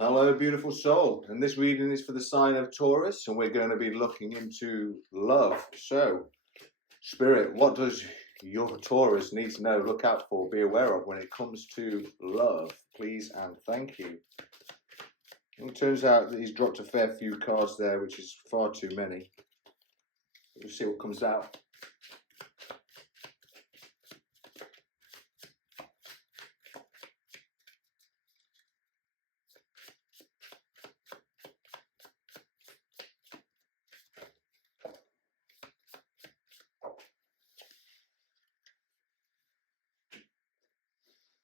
Hello, beautiful soul. And this reading is for the sign of Taurus, and we're going to be looking into love. So, Spirit, what does your Taurus need to know, look out for, be aware of when it comes to love? Please and thank you. It turns out that he's dropped a fair few cards there, which is far too many. We'll see what comes out.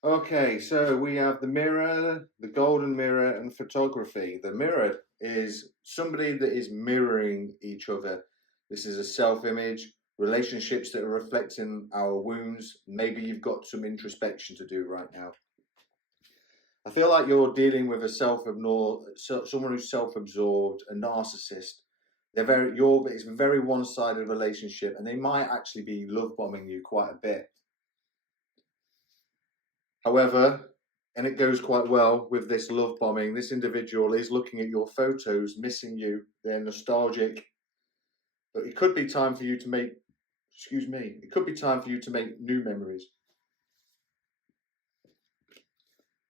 Okay, so we have the mirror, the golden mirror, and photography. The mirror is somebody that is mirroring each other. This is a self-image, relationships that are reflecting our wounds. Maybe you've got some introspection to do right now. I feel like you're dealing with someone who's self-absorbed, a narcissist. It's a very one-sided relationship, and they might actually be love bombing you quite a bit. However, and it goes quite well with this love bombing, this individual is looking at your photos, missing you, they're nostalgic. But it could be time for you to make, it could be time for you to make new memories.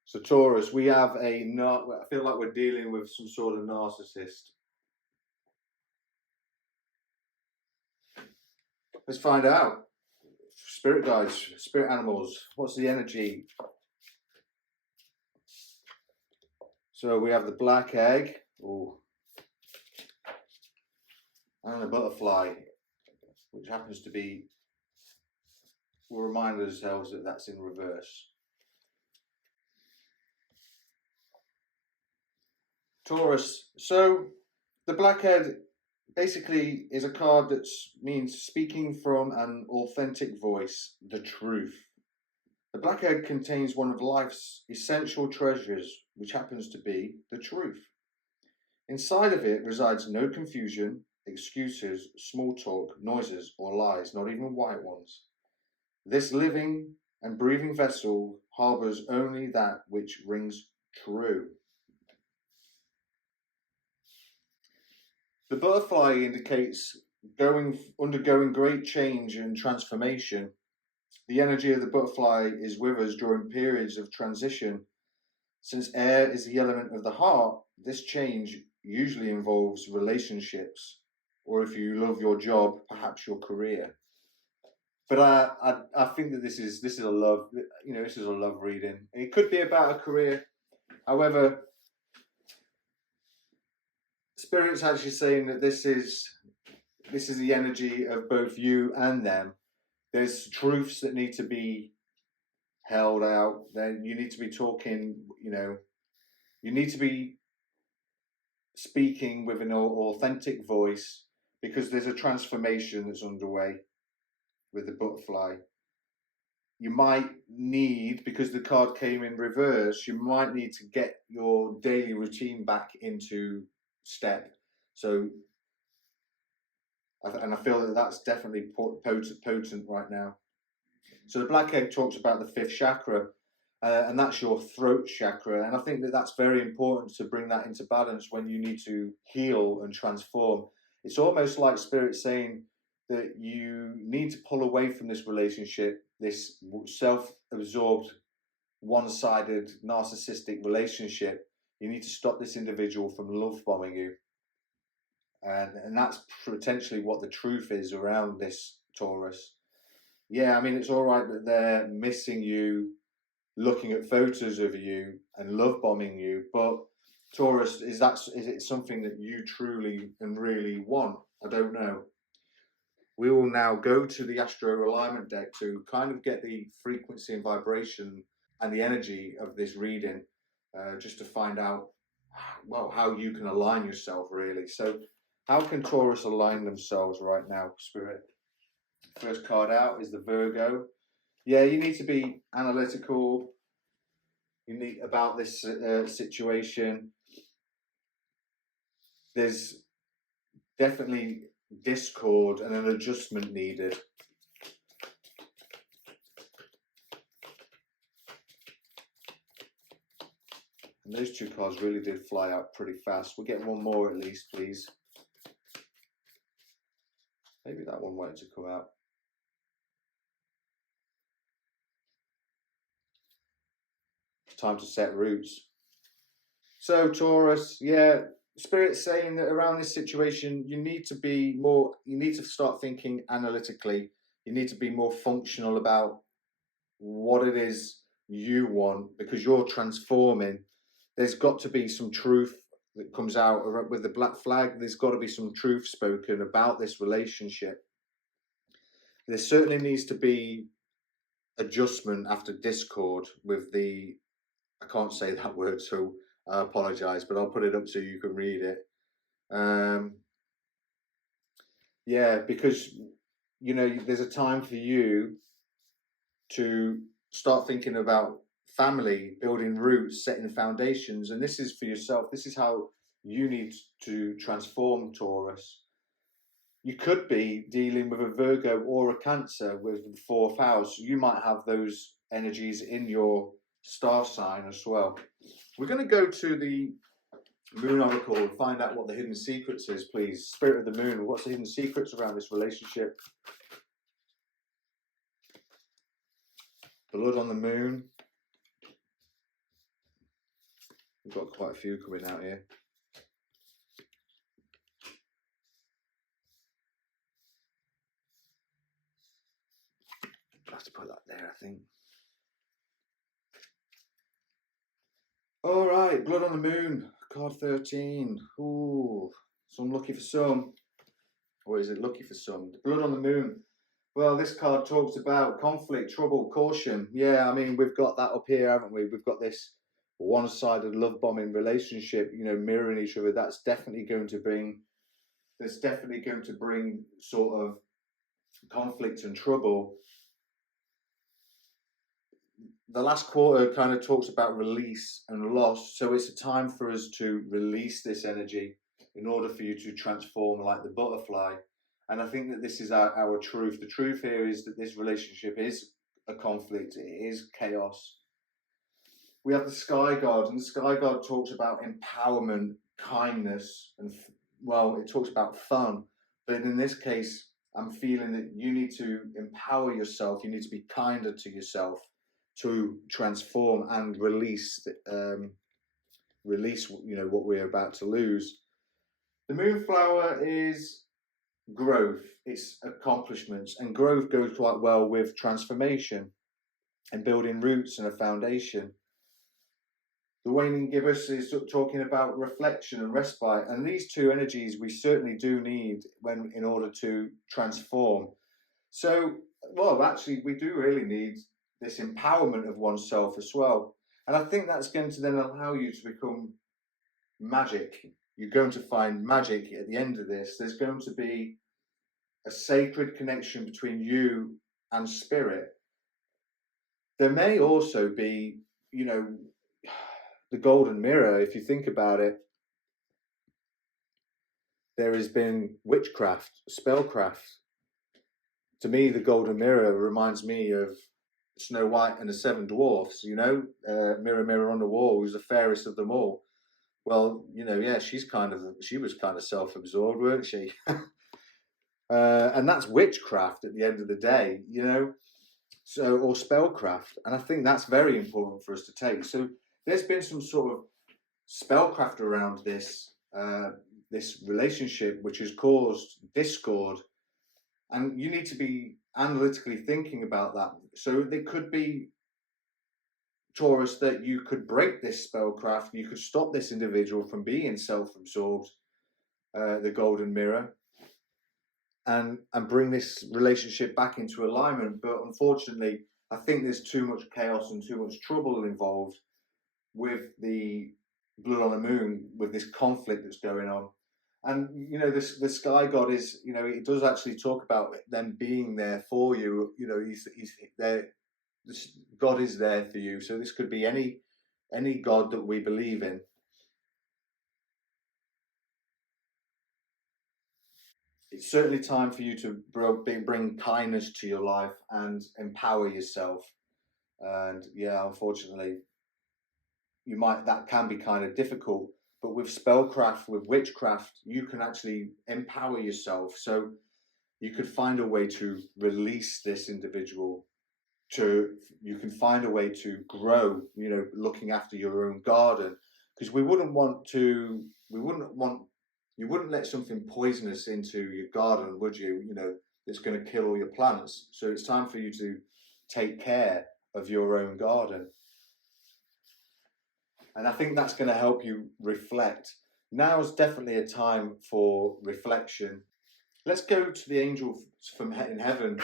So Taurus, I feel like we're dealing with some sort of narcissist. Let's find out. Spirit guides, spirit animals, what's the energy? So we have the black egg, and a butterfly, which happens to be, we'll remind ourselves that that's in reverse. Taurus, so the black egg basically is a card that means speaking from an authentic voice, the truth. The black egg contains one of life's essential treasures, which happens to be the truth. Inside of it resides no confusion, excuses, small talk, noises, or lies, not even white ones. This living and breathing vessel harbors only that which rings true. The butterfly indicates undergoing great change and transformation. The energy of the butterfly is with us during periods of transition. Since air is the element of the heart, this change usually involves relationships, or if you love your job, perhaps your career. But I think that this is a love, this is a love reading. It could be about a career. However, Spirit's actually saying that this is the energy of both you and them. There's truths that need to be held out. Then you need to be talking, you need to be speaking with an authentic voice, because there's a transformation that's underway with the butterfly. You might need, because the card came in reverse, you might need to get your daily routine back into step. So, and I feel that that's definitely potent right now. So the black egg talks about the fifth chakra, and that's your throat chakra. And I think that that's very important to bring that into balance when you need to heal and transform. It's almost like Spirit saying that you need to pull away from this relationship, this self-absorbed, one-sided, narcissistic relationship. You need to stop this individual from love bombing you. And that's potentially what the truth is around this, Taurus. Yeah, I mean, it's all right that they're missing you, looking at photos of you and love bombing you, but Taurus, is it something that you truly and really want? I don't know. We will now go to the Astro alignment deck to kind of get the frequency and vibration and the energy of this reading, just to find out, well, how you can align yourself, really. So how can Taurus align themselves right now, Spirit? First card out is the Virgo. Yeah, you need to be analytical. You need about this situation. There's definitely discord and an adjustment needed. And those two cards really did fly out pretty fast. We'll get one more at least, please. Maybe that one wanted to come out. It's time to set roots. So Taurus, yeah, Spirit's saying that around this situation, you need to be more, you need to start thinking analytically. You need to be more functional about what it is you want, because you're transforming. There's got to be some truth that comes out with the black flag. There's got to be some truth spoken about this relationship. There certainly needs to be adjustment after discord with the, I can't say that word, so I apologize, but I'll put it up so you can read it. Yeah, because there's a time for you to start thinking about family, building roots, setting foundations, and this is for yourself. This is how you need to transform, Taurus. You could be dealing with a Virgo or a Cancer with the fourth house. You might have those energies in your star sign as well. We're going to go to the Moon Oracle and find out what the hidden secrets is, please. Spirit of the Moon, what's the hidden secrets around this relationship? Blood on the Moon. We've got quite a few coming out here. I'll have to put that there, I think. All right, Blood on the Moon, card 13. Ooh, so unlucky for some. Or is it lucky for some? Blood on the Moon. Well, this card talks about conflict, trouble, caution. Yeah, I mean, we've got that up here, haven't we? We've got this one-sided love bombing relationship, mirroring each other. That's definitely going to bring sort of conflict and trouble. The last quarter kind of talks about release and loss. So it's a time for us to release this energy in order for you to transform like the butterfly. And I think that this is our truth. The truth here is that this relationship is a conflict. It is chaos. We have the Sky God, and the Sky God talks about empowerment, kindness, and, well, it talks about fun. But in this case, I'm feeling that you need to empower yourself. You need to be kinder to yourself to transform and release what we're about to lose. The Moonflower is growth, it's accomplishments, and growth goes quite well with transformation and building roots and a foundation. The Waning Gibbous is talking about reflection and respite, and these two energies we certainly do need in order to transform. So, well, actually, we do really need this empowerment of oneself as well. And I think that's going to then allow you to become magic. You're going to find magic at the end of this. There's going to be a sacred connection between you and spirit. There may also be, the golden mirror, if you think about it. There has been witchcraft, spellcraft. To me, the golden mirror reminds me of Snow White and the Seven Dwarfs, mirror, mirror on the wall, who's the fairest of them all. Well, yeah, she was kind of self-absorbed, weren't she? And that's witchcraft at the end of the day, so, or spellcraft. And I think that's very important for us to take. So there's been some sort of spellcraft around this relationship, which has caused discord. And you need to be analytically thinking about that. So there could be, Taurus, that you could break this spellcraft. You could stop this individual from being self-absorbed, the golden mirror, and bring this relationship back into alignment. But unfortunately, I think there's too much chaos and too much trouble involved with the Blood on the Moon, with this conflict that's going on. And the Sky God is, it does actually talk about them being there for you. He's there. God is there for you. So this could be any God that we believe in. It's certainly time for you to bring kindness to your life and empower yourself. And yeah, unfortunately, that can be kind of difficult. But with spellcraft, with witchcraft, you can actually empower yourself. So you could find a way to release this individual. You can find a way to grow. Looking after your own garden, because you wouldn't let something poisonous into your garden, would you? It's going to kill all your plants. So it's time for you to take care of your own garden. And I think that's going to help you reflect. Now is definitely a time for reflection. Let's go to the angels from in heaven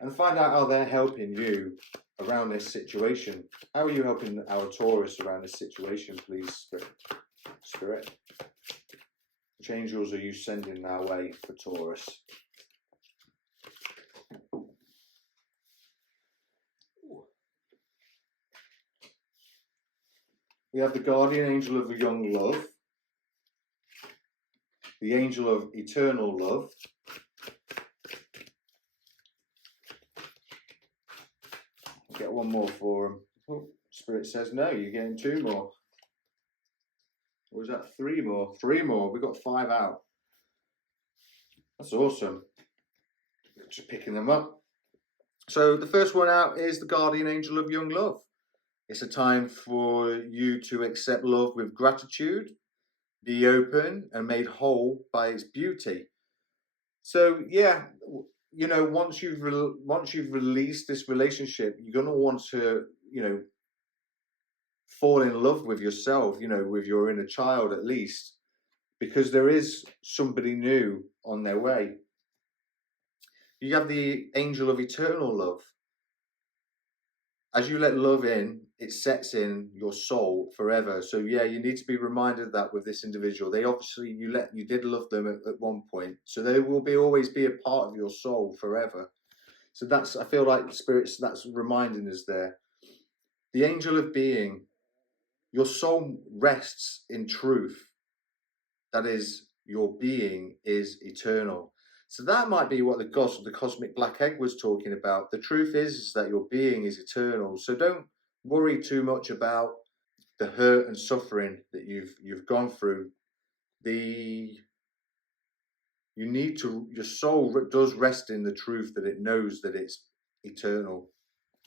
and find out how they're helping you around this situation. How are you helping our Taurus around this situation, please, Spirit? Which angels are you sending our way for Taurus? We have the guardian angel of young love, the angel of eternal love, I'll get one more for him. Oh, Spirit says no, you're getting two more. Or was that three more? Three more. We got 5 out. That's awesome. Just picking them up. So the first one out is the guardian angel of young love. It's a time for you to accept love with gratitude, be open and made whole by its beauty. So yeah, once you've released this relationship, you're gonna want to fall in love with yourself, with your inner child at least, because there is somebody new on their way. You have the angel of eternal love. As you let love in, it sets in your soul forever. So yeah, you need to be reminded that with this individual, they obviously you did love them at one point, so they will always be a part of your soul forever. So I feel like spirits, that's reminding us there. The angel of being, your soul rests in truth. That is, your being is eternal. So that might be what the cosmic black egg was talking about. The truth is that your being is eternal. So don't worry too much about the hurt and suffering that you've gone through. Your soul does rest in the truth that it knows that it's eternal,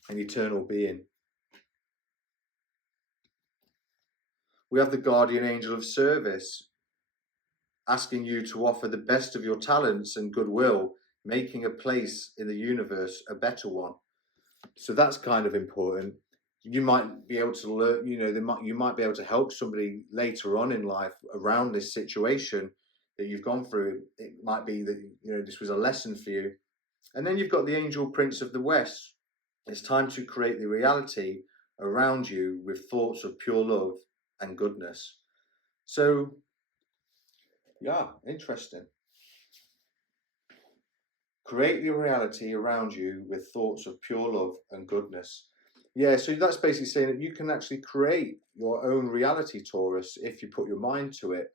an eternal being. We have the guardian angel of service, asking you to offer the best of your talents and goodwill, making a place in the universe a better one. So that's kind of important. You might be able to learn, you might be able to help somebody later on in life around this situation that you've gone through. It might be that, this was a lesson for you. And then you've got the angel prince of the West. It's time to create the reality around you with thoughts of pure love and goodness. So, yeah, interesting. Create the reality around you with thoughts of pure love and goodness. Yeah, so that's basically saying that you can actually create your own reality, Taurus, if you put your mind to it.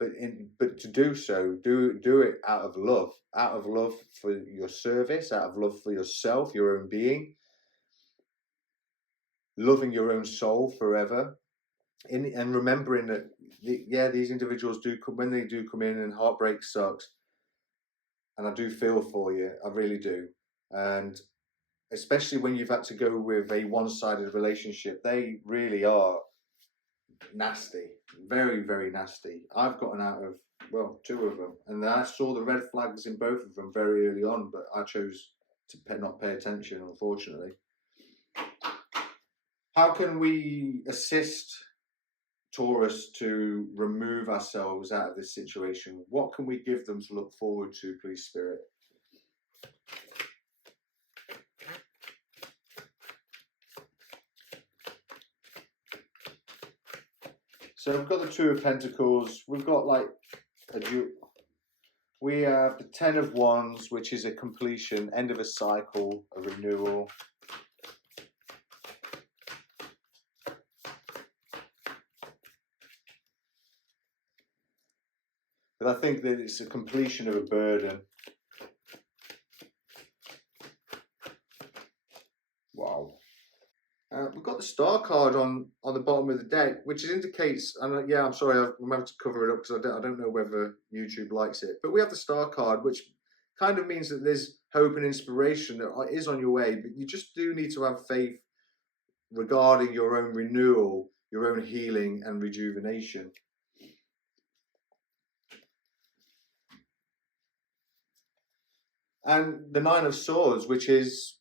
But to do so, do it out of love for your service, out of love for yourself, your own being, loving your own soul forever, and remembering that these individuals when they do come in, and heartbreak sucks, and I do feel for you, I really do, and especially when you've had to go with a one-sided relationship, they really are nasty, very, very nasty. I've gotten out of, 2 of them, and I saw the red flags in both of them very early on, but I chose to not pay attention, unfortunately. How can we assist Taurus to remove ourselves out of this situation? What can we give them to look forward to, please, Spirit? So we've got the 2 of Pentacles. We've got we have the 10 of Wands, which is a completion, end of a cycle, a renewal. But I think that it's a completion of a burden. Wow. We've got the star card on the bottom of the deck, which indicates, and yeah, I'm sorry, I'm having to cover it up because I don't know whether YouTube likes it, but we have the star card, which kind of means that there's hope and inspiration that is on your way, but you just do need to have faith regarding your own renewal, your own healing and rejuvenation. And the Nine of Swords, which is,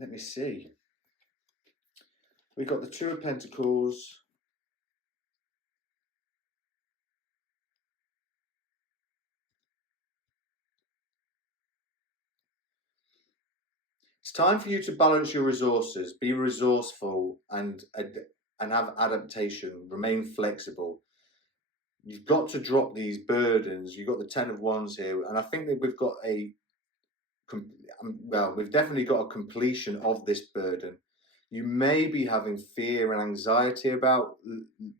let me see, we've got the Two of Pentacles, it's time for you to balance your resources, be resourceful and have adaptation, remain flexible. You've got to drop these burdens. You've got the Ten of Wands here, and I think that we've got we've definitely got a completion of this burden. You may be having fear and anxiety about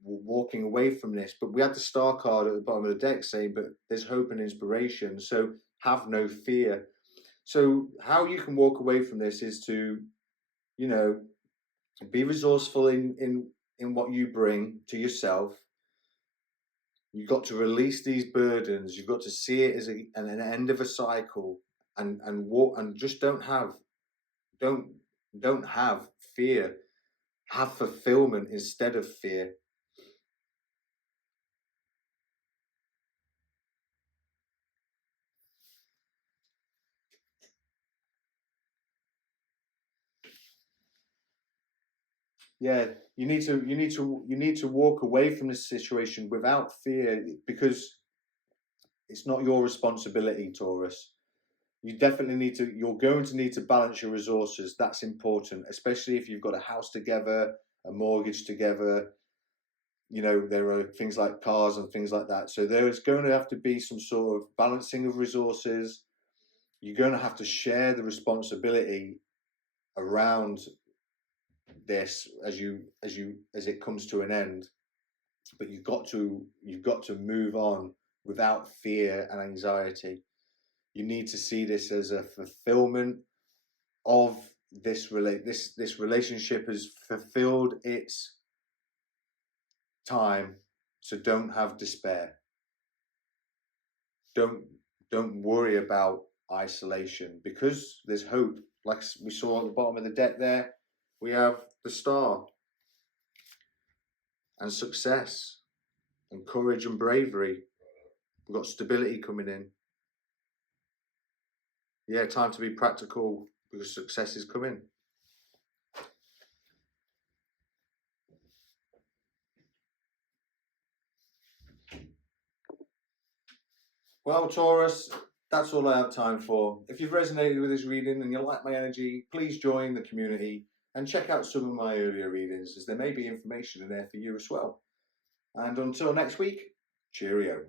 walking away from this, but we had the Star card at the bottom of the deck saying, but there's hope and inspiration, so have no fear. So how you can walk away from this is to, you know, be resourceful in what you bring to yourself. You've got to release these burdens. You've got to see it as an end of a cycle, and walk, and just don't have fear. Have fulfillment instead of fear. Yeah, you need to walk away from this situation without fear, because it's not your responsibility, Taurus. You definitely need to, you're going to need to balance your resources. That's important, especially if you've got a house together, a mortgage together. You know, there are things like cars and things like that. So there is going to have to be some sort of balancing of resources. You're going to have to share the responsibility around this as it comes to an end. But you've got to move on without fear and anxiety. You need to see this as a fulfillment of this relationship has fulfilled its time, so don't have despair. Don't worry about isolation, because there's hope. Like we saw at the bottom of the deck there, we have the Star and success and courage and bravery. We've got stability coming in. Yeah, time to be practical because success is coming. Well, Taurus, that's all I have time for. If you've resonated with this reading and you like my energy, please join the community and check out some of my earlier readings, as there may be information in there for you as well. And until next week, cheerio.